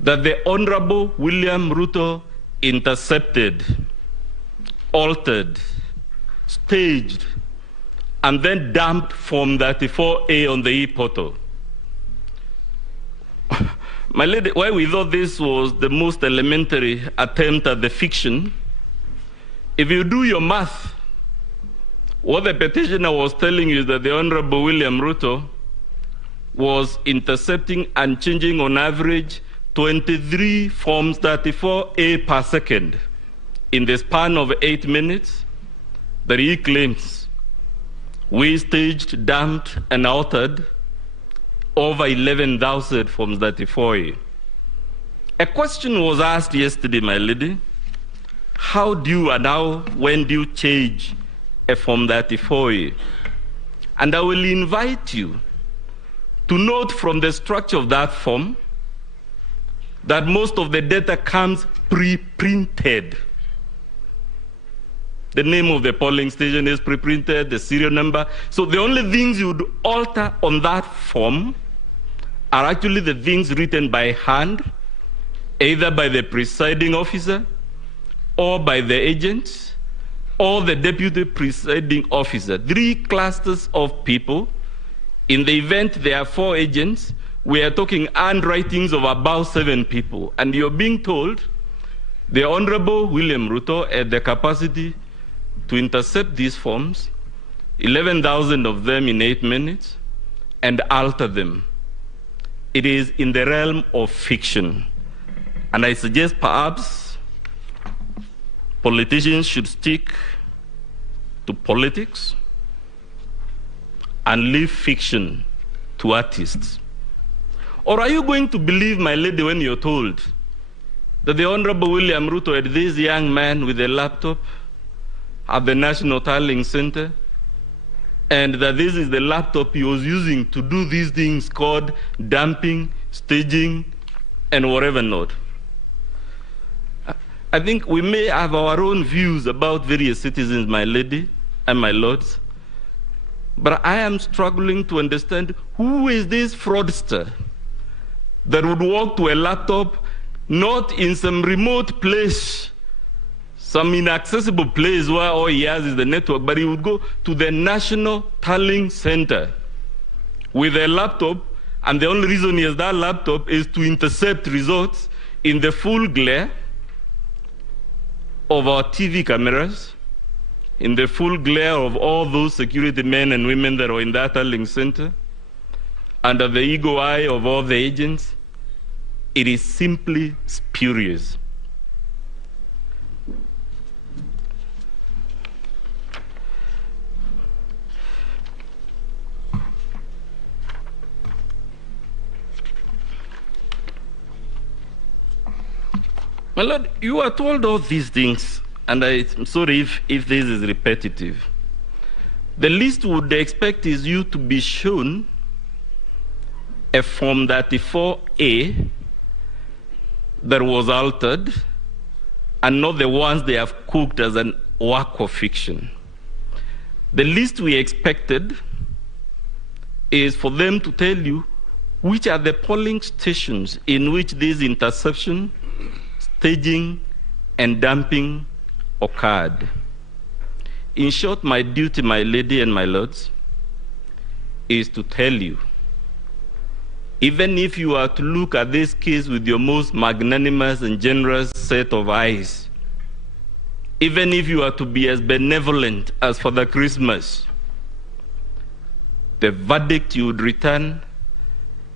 that the Honorable William Ruto intercepted, altered, staged, and then dumped Form 34A on the e-portal. My lady, why we thought this was the most elementary attempt at the fiction, if you do your math, what the petitioner was telling you is that the Honorable William Ruto was intercepting and changing on average 23 Forms 34A per second in the span of 8 minutes that he claims we staged, dumped, and altered over 11,000 Forms 34A. A question was asked yesterday, my lady, how do you and when do you change a Form 34A? And I will invite you to note from the structure of that form that most of the data comes pre-printed. The name of the polling station is pre-printed, the serial number. So the only things you would alter on that form are actually the things written by hand, either by the presiding officer or by the agents or the deputy presiding officer. 3 clusters of people. In the event there are 4 agents, we are talking handwritings of about 7 people. And you're being told the Honorable William Ruto had the capacity to intercept these forms, 11,000 of them in 8 minutes, and alter them. It is in the realm of fiction. And I suggest perhaps politicians should stick to politics and leave fiction to artists. Or are you going to believe, my lady, when you're told that the Honorable William Ruto had this young man with a laptop at the National Tallying Center, and that this is the laptop he was using to do these things called dumping, staging, and whatever not? I think we may have our own views about various citizens, my lady and my lords, but I am struggling to understand who is this fraudster that would walk to a laptop not in some remote place, some inaccessible place where all he has is the network, but he would go to the National Tallying Center with a laptop, and the only reason he has that laptop is to intercept results in the full glare of our TV cameras, in the full glare of all those security men and women that are in that tallying center, under the eagle eye of all the agents. It is simply spurious. My Lord, you are told all these things, and I'm sorry if this is repetitive. The least we would expect is you to be shown a Form 34A that was altered, and not the ones they have cooked as a work of fiction. The least we expected is for them to tell you which are the polling stations in which this interception, staging, and dumping occurred. In short, my duty, my lady and my lords, is to tell you, even if you are to look at this case with your most magnanimous and generous set of eyes, even if you are to be as benevolent as Father Christmas, the verdict you would return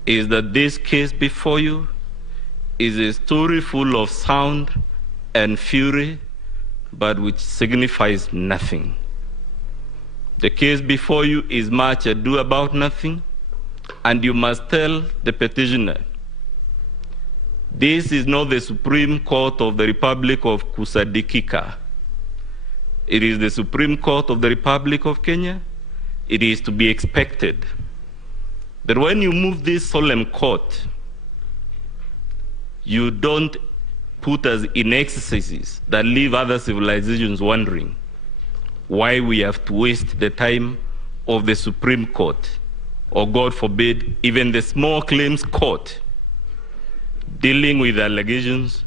is that this case before you is a story full of sound and fury, but which signifies nothing. The case before you is much ado about nothing, and you must tell the petitioner, this is not the Supreme Court of the Republic of Kusadikika. It is the Supreme Court of the Republic of Kenya. It is to be expected that when you move this solemn court, you don't put us in exercises that leave other civilizations wondering why we have to waste the time of the Supreme Court, or God forbid, even the small claims court, dealing with allegations